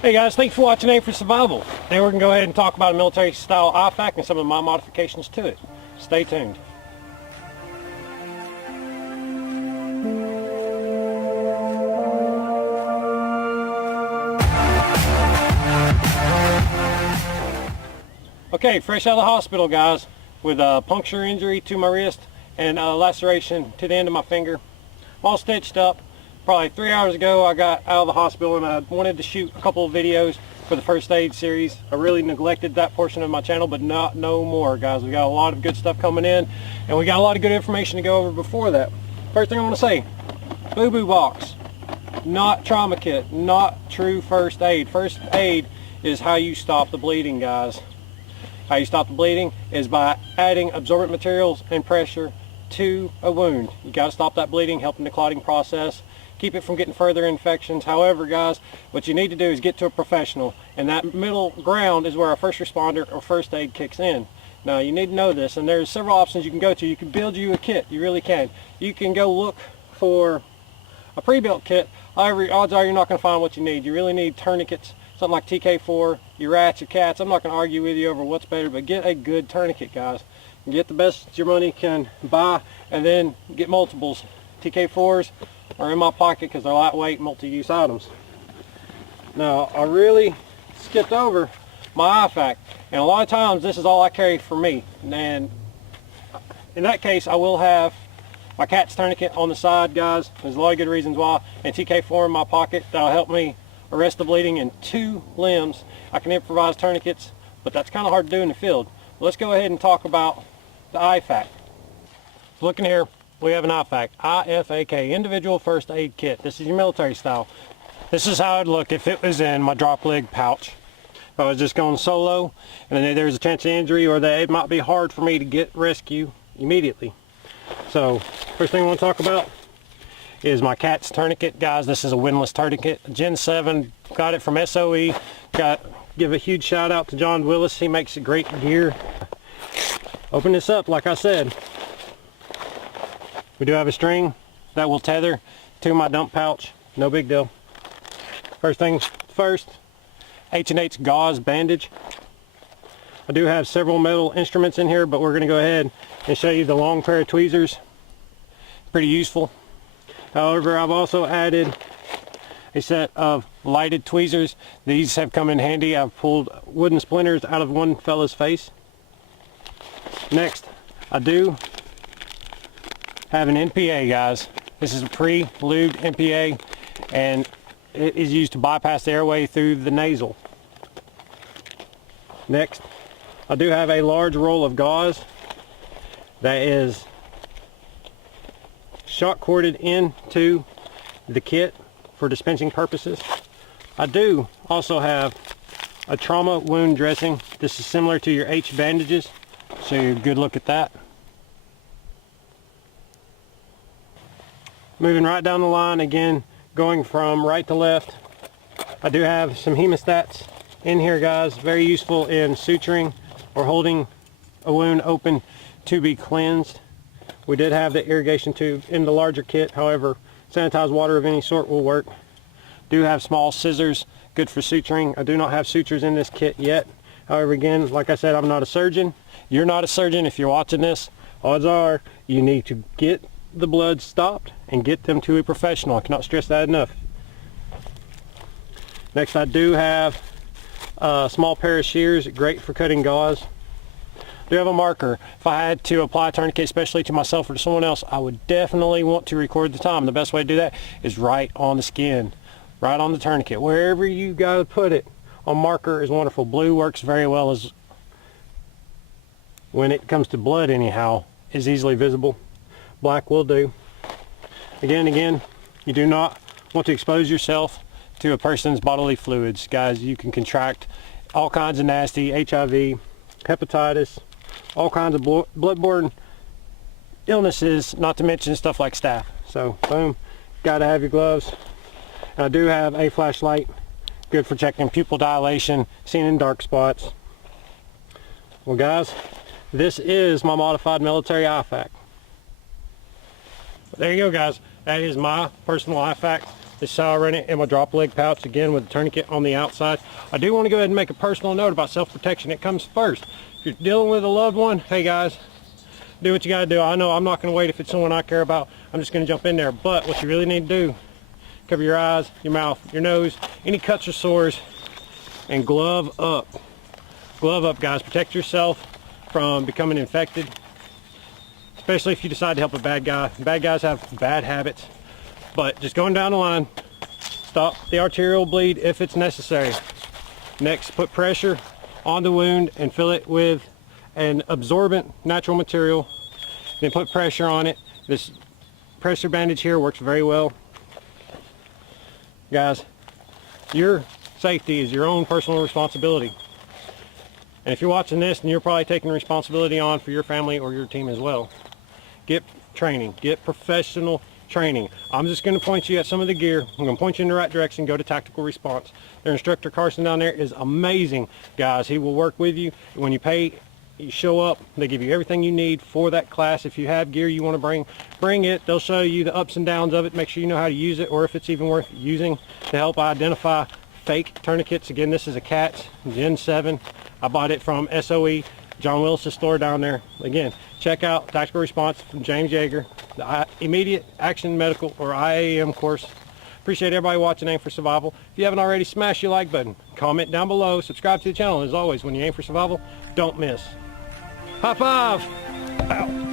Hey guys, thanks for watching Aim for Survival. Today we're going to go ahead and talk about a military style Ifak and some of my modifications to it. Stay tuned. Okay, fresh out of the hospital guys, with a puncture injury to my wrist and a laceration to the end of my finger. I'm all stitched up. Probably 3 hours ago I got out of the hospital and I wanted to shoot a couple of videos for the first aid series. I really neglected that portion of my channel, but no more guys. We got a lot of good stuff coming in and we got a lot of good information to go over before that. First thing I want to say, boo-boo box, not trauma kit, not true first aid. First aid is how you stop the bleeding guys. How you stop the bleeding is by adding absorbent materials and pressure to a wound. You got to stop that bleeding, helping the clotting process, keep it from getting further infections. However guys, what you need to do is get to a professional, and that middle ground is where a first responder or first aid kicks in. Now you need to know this, and there's several options you can go to. You can build you a kit, you really can. You can go look for a pre-built kit. However, odds are you're not going to find what you need. You really need tourniquets, something like TK4, your rats, your cats. I'm not going to argue with you over what's better, but get a good tourniquet guys. Get the best your money can buy, and then get multiples. TK4s are in my pocket because they're lightweight, multi-use items. Now I really skipped over my Ifak, and a lot of times this is all I carry for me, and in that case I will have my cat's tourniquet on the side guys. There's a lot of good reasons why, and TK4 in my pocket that'll help me arrest the bleeding in 2 limbs. I can improvise tourniquets, but that's kind of hard to do in the field. Let's go ahead and talk about the Ifak. Looking here, we have an Ifak, IFAK, Individual First Aid Kit. This is your military style. This is how it'd look if it was in my drop leg pouch. If I was just going solo and then there's a chance of injury, or that it might be hard for me to get rescue immediately. So first thing I want to talk about is my cat's tourniquet. Guys, this is a windlass tourniquet, Gen 7, got it from SOE. Give a huge shout out to John Willis, he makes great gear. Open this up, like I said. We do have a string that will tether to my dump pouch, no big deal. First things first, H&H gauze bandage. I do have several metal instruments in here, but we're going to go ahead and show you the long pair of tweezers. Pretty useful. However, I've also added a set of lighted tweezers. These have come in handy. I've pulled wooden splinters out of one fella's face. Next, I do have an NPA guys. This is a pre-lubed NPA, and it is used to bypass the airway through the nasal. Next, I do have a large roll of gauze that is shock corded into the kit for dispensing purposes. I do also have a trauma wound dressing. This is similar to your H bandages, so you a good look at that. Moving right down the line again, going from right to left, I do have some hemostats in here guys, very useful in suturing or holding a wound open to be cleansed. We did have the irrigation tube in the larger kit, however sanitized water of any sort will work. Do have small scissors, good for suturing. I do not have sutures in this kit yet. However, again, like I said, I'm not a surgeon. You're not a surgeon if you're watching this. Odds are you need to get the blood stopped and get them to a professional. I cannot stress that enough. Next, I do have a small pair of shears, great for cutting gauze. I do have a marker. If I had to apply a tourniquet, especially to myself or to someone else, I would definitely want to record the time. The best way to do that is right on the skin, right on the tourniquet. Wherever you gotta put it, a marker is wonderful. Blue works very well, as when it comes to blood anyhow, is easily visible. Black will do. Again, you do not want to expose yourself to a person's bodily fluids. Guys, you can contract all kinds of nasty HIV, hepatitis, all kinds of bloodborne illnesses, not to mention stuff like staph. So, boom, gotta have your gloves. And I do have a flashlight, good for checking pupil dilation, seen in dark spots. Well guys, this is my modified military Ifak. There you go guys, that is my personal Ifak This is how I run it in my drop leg pouch, again with the tourniquet on the outside. I do want to go ahead and make a personal note about self-protection. It comes first. If you're dealing with a loved one, hey guys, do what you got to do. I know I'm not going to wait if it's someone I care about. I'm just going to jump in there. But what you really need to do, cover your eyes, your mouth, your nose, any cuts or sores, and glove up. Glove up, guys. Protect yourself from becoming infected, especially if you decide to help a bad guy. Bad guys have bad habits. But just going down the line, stop the arterial bleed if it's necessary. Next, put pressure on the wound and fill it with an absorbent natural material. Then put pressure on it. This pressure bandage here works very well. Guys, your safety is your own personal responsibility. And if you're watching this, then you're probably taking responsibility on for your family or your team as well. Get training, get professional training. I'm just going to point you at some of the gear. I'm going to point you in the right direction. Go to Tactical Response. Their instructor Carson down there is amazing, guys. He will work with you. When you pay, you show up, they give you everything you need for that class. If you have gear you want to bring it. They'll show you the ups and downs of it, make sure you know how to use it, or if it's even worth using to help identify fake tourniquets. Again, this is a CATS Gen 7. I bought it from SOE, John Willis' store down there. Again, check out Tactical Response from James Yeager, the Immediate Action Medical, or IAM course. Appreciate everybody watching Aim for Survival. If you haven't already, smash your like button, comment down below, subscribe to the channel, and as always, when you aim for survival, don't miss. High five! Ow.